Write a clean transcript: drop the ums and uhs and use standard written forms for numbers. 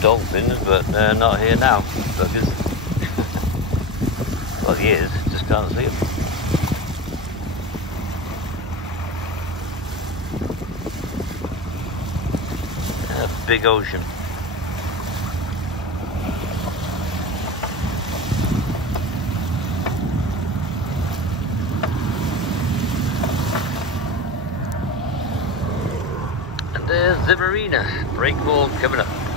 dolphins, but they're not here now. Buggers. Well, he is, just can't see them. A big ocean. And there's the marina. Breakfall coming up.